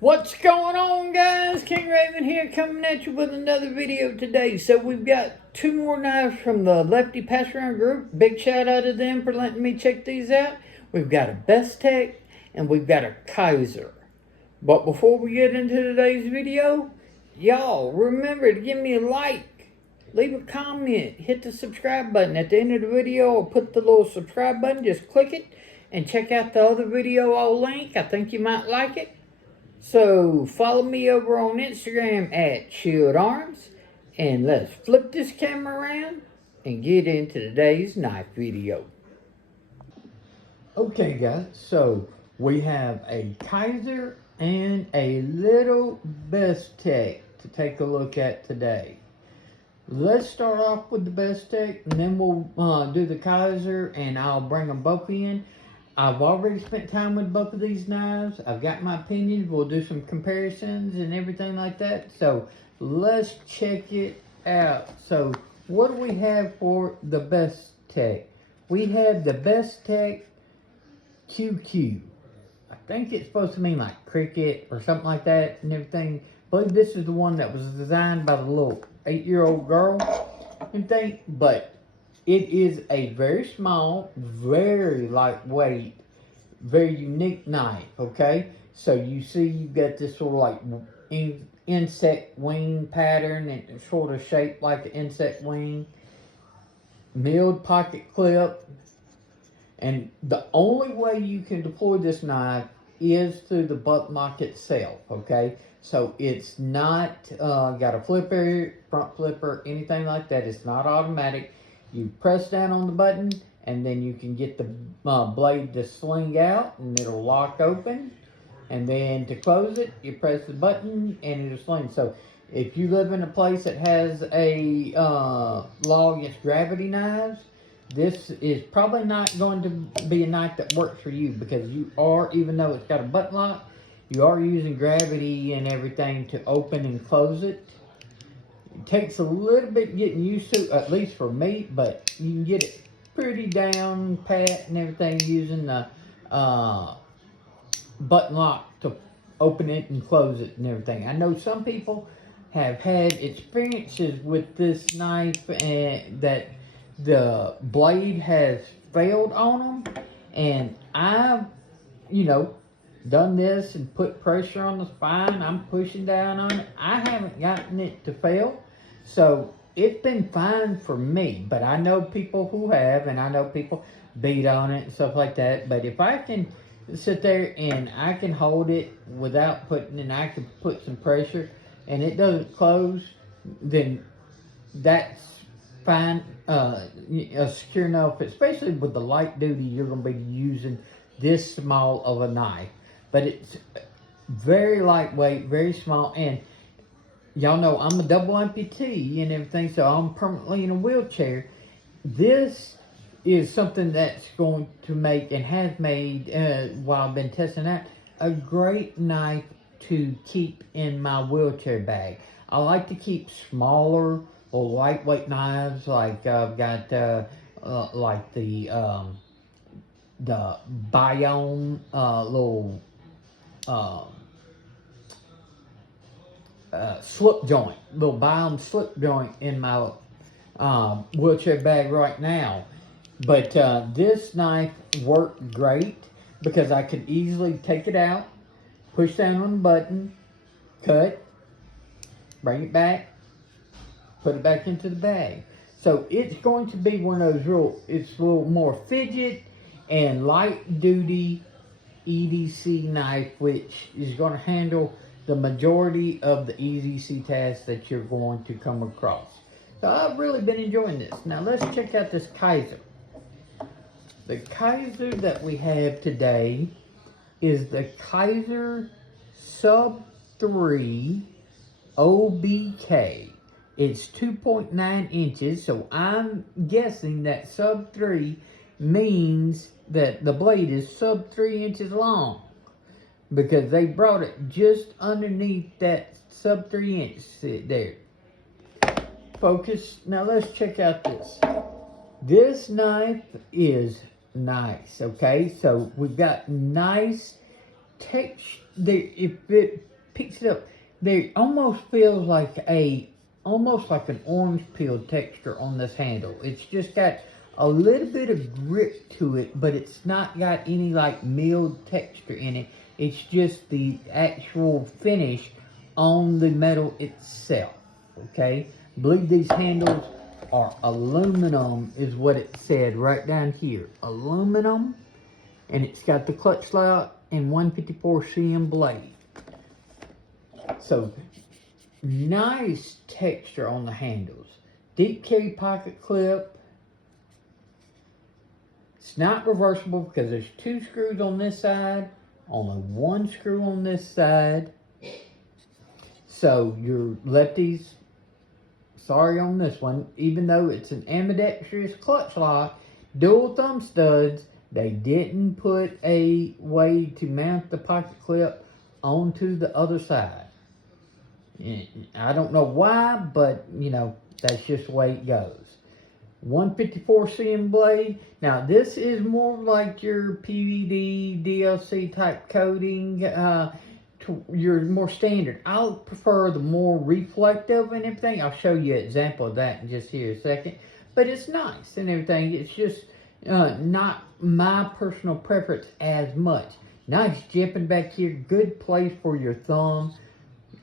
What's going on, guys? King Raven here, coming at you with another video today. So we've got two more knives from the Lefty PassAround Group. Big shout out to them for letting me check these out. We've got a Bestech and we've got a Kizer. But before we get into today's video, y'all remember to give me a like, leave a comment, hit the subscribe button. At the end of the video, I'll put the little subscribe button. Just click it and check out the other video I'll link. I think you might like it. So follow me over on Instagram at Shield Arms, and let's flip this camera around and get into today's knife video. Okay guys, so we have a Kizer and a little Bestech to take a look at today. Let's start off with the Bestech, and then we'll do the Kizer, and I'll bring them both in. I've already spent time with both of these knives. I've got my opinions. We'll do some comparisons and everything like that. So let's check it out. So what do we have for the Bestech? We have the Bestech QuQu. I think it's supposed to mean like cricket or something like that and everything. I believe this is the one that was designed by the little 8-year-old girl and thing. But it is a very small, very lightweight, very unique knife, okay? So you see you've got this sort of like insect wing pattern, and it's sort of shaped like an insect wing. Milled pocket clip. And the only way you can deploy this knife is through the butt lock itself, okay? So it's not got a flipper, front flipper, anything like that. It's not automatic. You press down on the button, and then you can get the blade to sling out, and it'll lock open. And then to close it, you press the button, and it'll sling. So if you live in a place that has a law against gravity knives, this is probably not going to be a knife that works for you, because you are, even though it's got a button lock, you are using gravity and everything to open and close it. It takes a little bit getting used to, at least for me, but you can get it pretty down pat and everything using the button lock to open it and close it and everything. I know some people have had experiences with this knife and that the blade has failed on them, and I've, done this and put pressure on the spine. I'm pushing down on it. I haven't gotten it to fail. So it's been fine for me, but I know people who have, and I know people beat on it and stuff like that. But if I can sit there and I can hold it without putting, and I can put some pressure and it doesn't close, then that's fine, secure enough, especially with the light duty you're going to be using this small of a knife. But it's very lightweight, very small, and y'all know I'm a double amputee and everything, so I'm permanently in a wheelchair. This is something that's going to make, and has made, while I've been testing out, a great knife to keep in my wheelchair bag. I like to keep smaller or lightweight knives, like I've got like the Biome little slip joint, little Biome slip joint in my wheelchair bag right now. But this knife worked great because I could easily take it out, push down on the button, cut, bring it back, put it back into the bag. So it's going to be one of those it's a little more fidget and light duty EDC knife, which is going to handle the majority of the EDC tasks that you're going to come across. So I've really been enjoying this. Now let's check out this Kizer. The Kizer that we have today is the Kizer Sub 3 OBK. It's 2.9 inches, so I'm guessing that sub 3 means that the blade is sub 3 inches long, because they brought it just underneath that sub 3 inch there. Focus. Now let's check out this. This knife is nice, okay? So we've got nice texture. If it picks it up. There almost feels like almost like an orange peel texture on this handle. It's just got a little bit of grip to it, but it's not got any like milled texture in it. It's just the actual finish on the metal itself. Okay, I believe these handles are aluminum, is what it said right down here. Aluminum, and it's got the clutch slot and 154 cm blade. So nice texture on the handles. Deep carry pocket clip. It's not reversible because there's 2 screws on this side, only 1 screw on this side. So your lefties, sorry on this one, even though it's an ambidextrous clutch lock, dual thumb studs, they didn't put a way to mount the pocket clip onto the other side. I don't know why, but you know, that's just the way it goes. 154 cm blade. Now this is more like your PVD DLC type coating, your more standard. I prefer the more reflective and everything. I'll show you an example of that in just here a second. But it's nice and everything. It's just not my personal preference as much. Nice jimping back here. Good place for your thumb.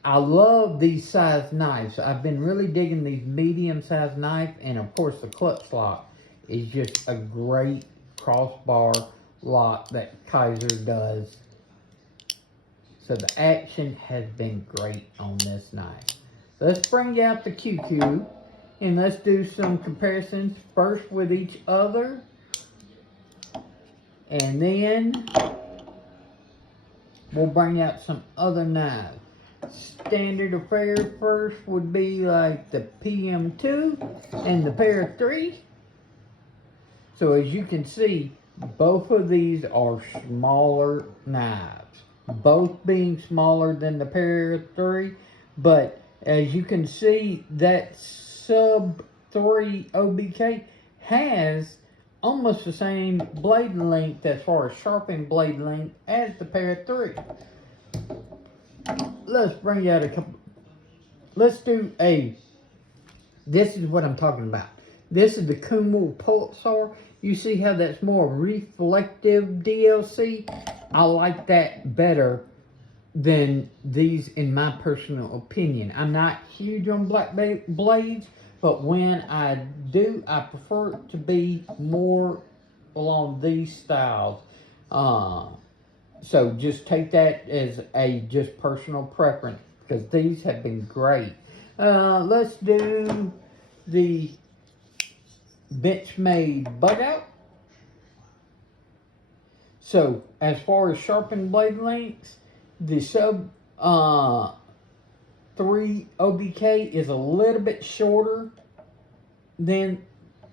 I love these size knives. I've been really digging these medium size knife, and of course the clutch lock is just a great crossbar lock that Kizer does. So the action has been great on this knife. So let's bring out the QQ and let's do some comparisons first with each other, and then we'll bring out some other knives. Standard affair first would be like the PM2 and the Pair 3. So as you can see, both of these are smaller knives, both being smaller than the Pair 3. But as you can see, that Sub 3 OBK has almost the same blade length as far as sharpened blade length as the Pair 3. Let's bring out a couple. Let's do this is what I'm talking about. This is the QuQu Pulsar. You see how that's more reflective DLC? I like that better than these in my personal opinion. I'm not huge on black blades, but when I do, I prefer it to be more along these styles. So just take that as a just personal preference, because these have been great. Let's do the Benchmade bug out. So as far as sharpened blade lengths, the Sub 3 OBK is a little bit shorter than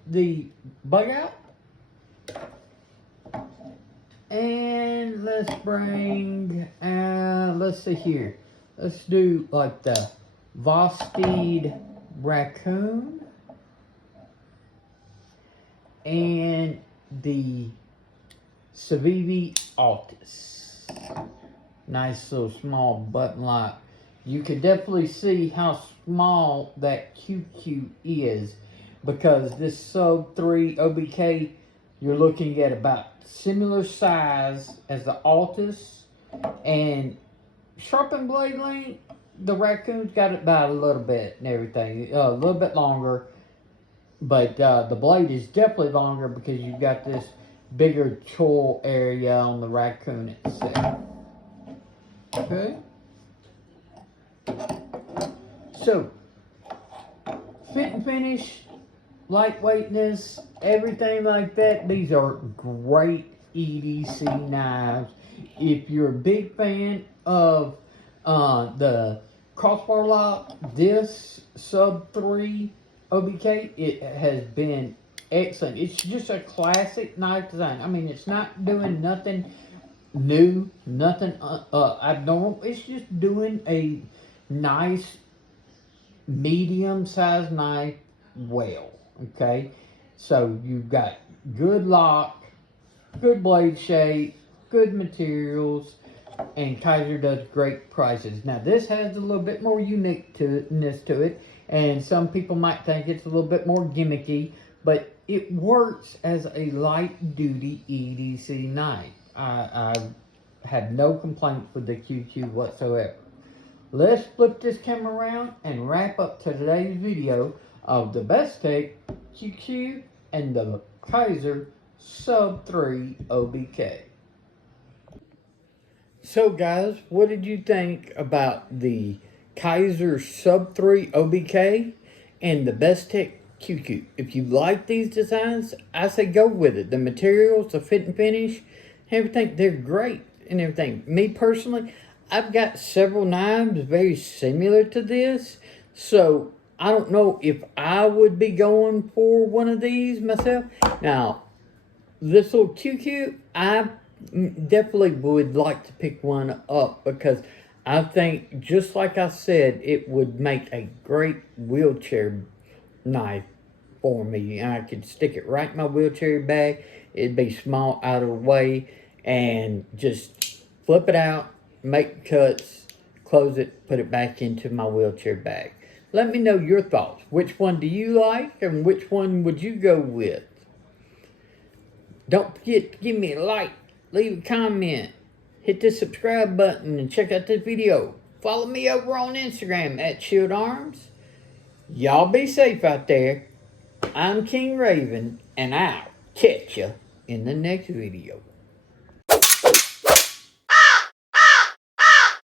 the bug out. And let's bring, let's see here. Let's do like the Vosted Raccoon and the Civivi Altus. Nice little small button lock. You can definitely see how small that QQ is, because this Sub 3 OBK, you're looking at about similar size as the Altus, and sharpened blade length, the Raccoon's got it about a little bit and everything, a little bit longer, but the blade is definitely longer because you've got this bigger choil area on the Raccoon itself. Okay, so fit and finish, lightweightness, everything like that, these are great EDC knives. If you're a big fan of the crossbar lock, this Sub 3 OBK, it has been excellent. It's just a classic knife design. I mean, it's not doing nothing new, nothing abnormal. It's just doing a nice medium-sized knife well. Okay, so you've got good lock, good blade shape, good materials. and Kizer does great prices. Now this has a little bit more uniqueness to it, and some people might think it's a little bit more gimmicky, but it works as a light duty EDC knife. I had no complaints with the QQ whatsoever. Let's flip this camera around and wrap up today's video of the Bestech QQ and the Kizer Sub 3 OBK. So guys, what did you think about the Kizer Sub 3 OBK and the Bestech QQ? If you like these designs, I say go with it. The materials, the fit and finish, everything, they're great and everything. Me personally, I've got several knives very similar to this, so I don't know if I would be going for one of these myself. Now, this little QQ, I definitely would like to pick one up because I think, just like I said, it would make a great wheelchair knife for me. And I could stick it right in my wheelchair bag. It'd be small, out of the way, and just flip it out, make cuts, close it, put it back into my wheelchair bag. Let me know your thoughts. Which one do you like, and which one would you go with? Don't forget to give me a like, leave a comment, hit the subscribe button, and check out this video. Follow me over on Instagram at Shield Arms. Y'all be safe out there. I'm King Raven, and I'll catch ya in the next video.